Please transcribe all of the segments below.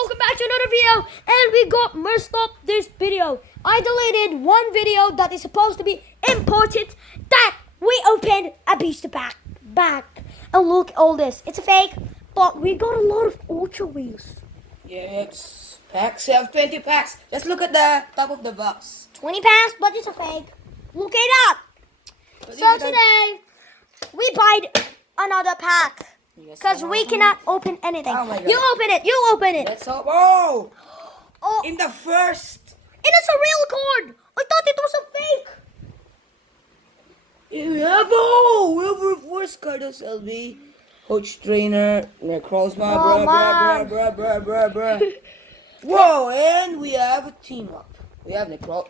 welcome back to another video. And we got messed up this video. I deleted one video that is supposed to be important. That we opened a booster pack back. And look all this. It's a fake, but we got a lot of ultra wheels. Yeah, it's packs. You have 20 packs. Just look at the top of the box. 20 packs, but it's a fake. Look it up. So today we buy another pack. Because we cannot open anything. Oh my God. You open it. You open it. Let's hope. Oh! Oh, In the first. and it's a real card. I thought it was a fake. We have our first card of LB. Coach trainer. Crossbar. Oh, man. Bruh. Whoa! And we have a team up. We have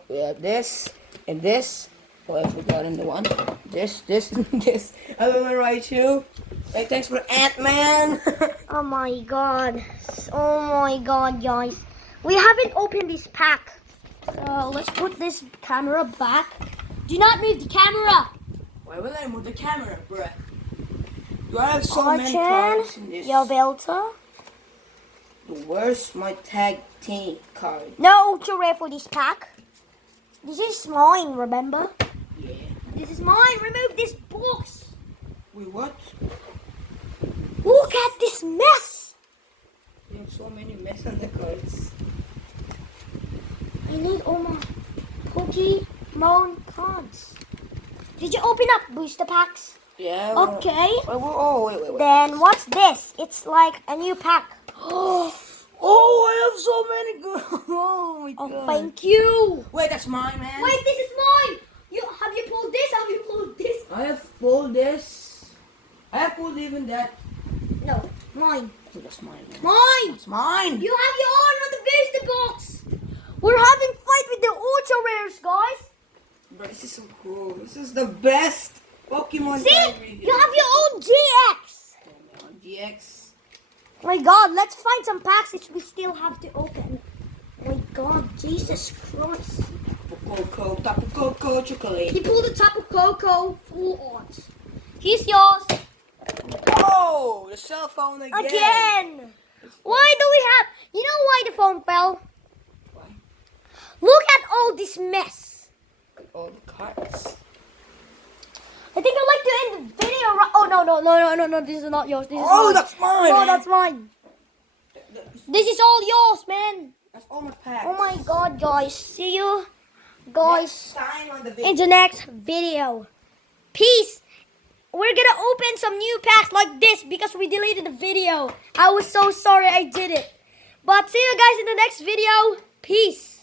we have this and this. Oh, I forgot the one. This, and this. I will write you. Hey, thanks for Ant-Man. Oh my god. Oh my god, guys. We haven't opened this pack. So let's put this camera back. Do not move the camera. Why will I move the camera, bruh? Do I have so many Archen, cards in this? Yvelta. Where's my tag team card? No ultra rare for this pack. This is mine, remember? Yeah. This is mine. Remove this box. Wait, what? Look at this mess. You have so many mess on the cards. I need all my Pokemon cards. Did you open up booster packs? Yeah. Okay. Wait. Then what's this? It's like a new pack. Oh, I have so many cards. Oh my Oh, god. thank you. Wait, that's mine, man. Wait, this is mine. Have you pulled this? Have you pulled this? I have pulled this. I have pulled even that. No, mine. Oh, that's mine, man. Mine. It's mine. You have your own on the booster box. We're having fight with the ultra rares, guys. Bro, this is so cool. This is the best Pokemon See, card we you have your own GX. GX. Oh my God, let's find some packs which we still have to open. Oh my God, Jesus Christ. Tapu Koko, chocolate. He pulled a Tapu Koko full art. Here's yours. Oh, the cell phone again. Again. Why do we have... You know why the phone fell? Why? Look at all this mess. All the cards. I think I'd like to end the video right... Oh, no. This is not yours. This is mine. That's mine. No, man. that's mine. This is all yours, man. That's all my packs. Oh my God, guys. See you, guys, Next time on the in video. the next video. Peace. We're gonna open some new packs like this because we deleted the video. I was so sorry I did it. But see you guys in the next video. Peace.